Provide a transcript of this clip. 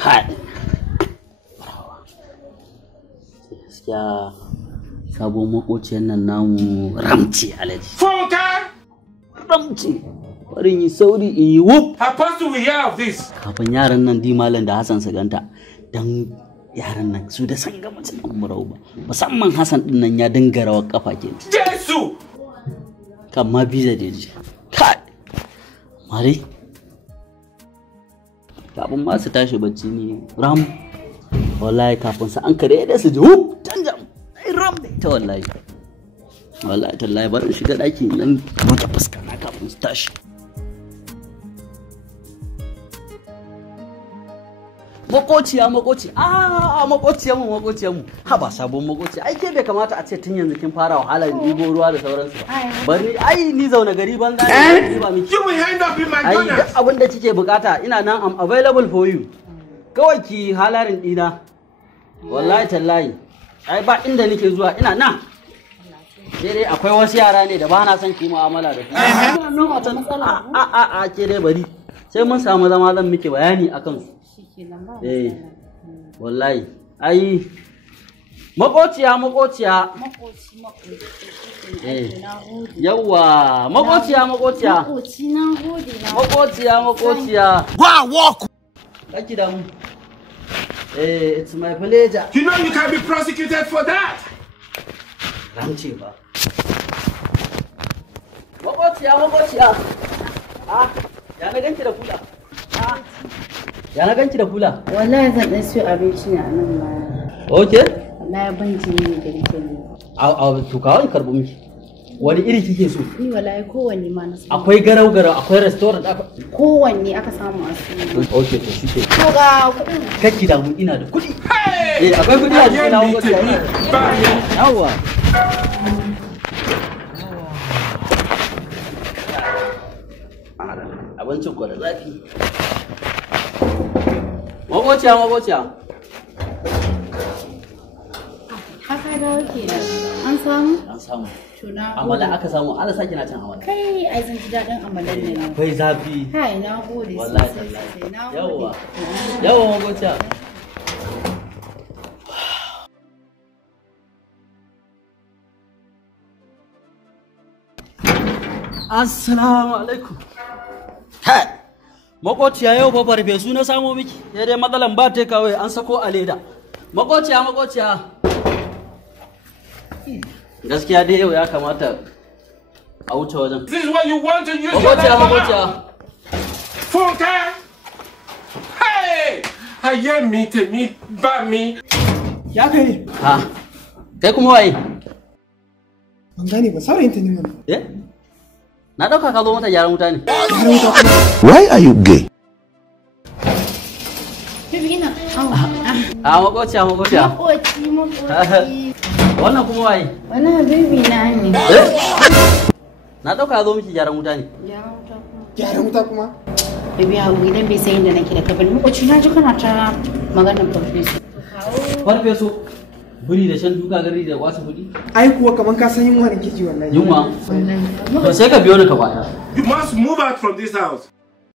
Hai. Gaskiya sabon makociyar nan namu ramci alaji. Funka! Ramci. Bari yi sauri in yi wuf. Supposed to hear of this. Kafin yaran nan di malam da Hassan su ganta. Dan yaran nan su da san ga mutum an murau ba. Musamman Hassan din nan ya dinga rawar kafa ke. Jesu! Kamma biza da ji. Kai. Mare. Kafin ma su tashi bacci ne ram. Wallahi kafin su an kare da su ji wuf. Tanjam. Ai ram ta wallahi. Wallahi tallahi bari shiga daki nan wata fuska na kafin su tashi. Makociya mu haba sabon makociya ai ke bai kamata a ce tun yanzu kin fara wahala ɗibo ruwa da sauransu ba bari ai ni zauna gari banza ne ba miki You will end up in McDonald's. ai abin da kike bukata ina nan am available for you kawai ki halarin dina wallahi tallahi ai ba inda nake zuwa ina nan sai dai akwai wasu yara ne da ba na son ki mu'amala da su a ke dai bari sai mun samu zama zan miki bayani akan su wallahi ai makociya yawa makociya Wow, walk. kaki da mu it's my pleasure You know you can be prosecuted for that. ramce ba makociya ya na ganki da kula ya na ganki da kula Wallahi zan dan siyo abinci ne a nan ma. okay Wallahi ban jini da nake ne. a to kawai karbo miki wani iri kike so Ni wallahi kowanne ma na samu. akwai garau akwai restaurant Kowanne aka samu a su. okay to shike To ga kuɗin. kake da mu ina da kuɗi Hey! akwai kuɗi a cikin nawo Bye. yawa abincin kwa da zafi makociya Haka da wake da. An samu? an samu Tuna. amala aka samu ala sake na can amala Kai ai zan ji daɗin amalan nan. akwai zafi Kai na gode wallahi sosai. Na yawa gode. yawa makociya Assalamu alaikum. Kai. Makociya yau ba farfesu na samo miki. Ya dai matsalan ba ta kawai an sako a leda. Makociya. Gaskiya dai yau ya kamata a wuce wajen. This is what you want to use your life Makociya. Funka! Hey! Aye me te me ba me. Ya kai? Ha. Kai kuma waye? Ban gane ba, saurayin ta ne wannan. Eh? Na dauka ka zo mata gyaran wuta ne. Gyaran wuta kuma. Why are you gay? Bibi ina. A makociya. Makoci. Wannan kuma waye? Wannan bibi na ne. Eh? Na dauka ka zo miki gyaran wuta ne. Gyaran wuta kuma? Bibi a gidan bai san inda nake da kai bane. Makoci na ji kana ta maganar farfesu. Farfeso. Buri da shan duka gari da wasu kuɗi. Ai kuwa kaman ka san yunwa nake ji wallahi. Yunwa. To sai ka biyo ni ka baya. You must move out from this house.